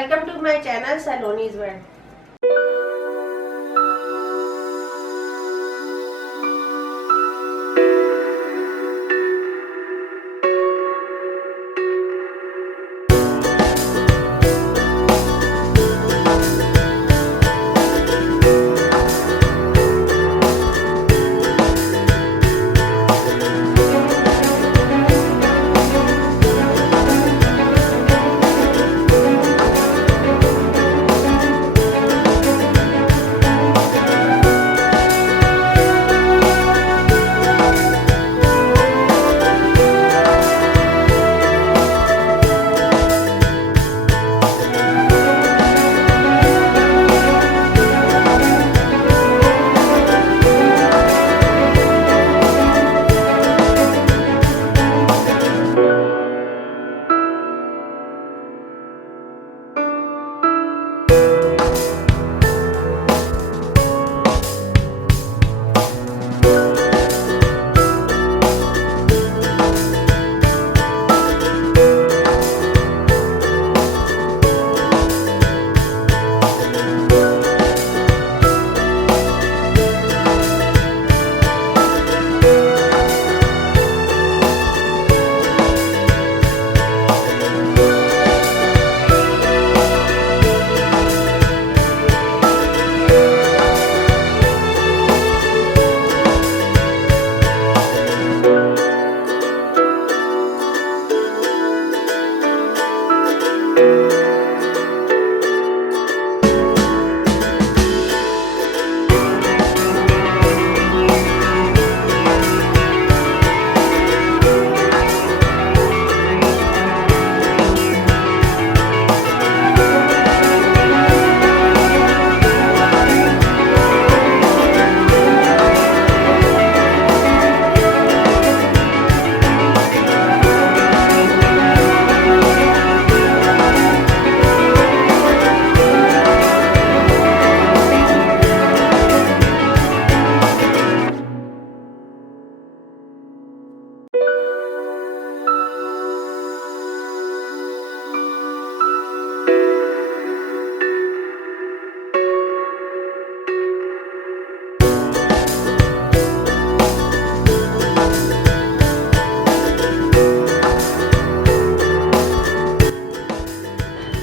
welcome to my channel Saloni's World.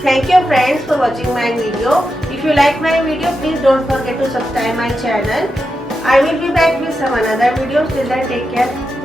Thank you friends for watching my video. If you like my video, please don't forget to subscribe my channel. I will be back with some another videos. Till then, take care.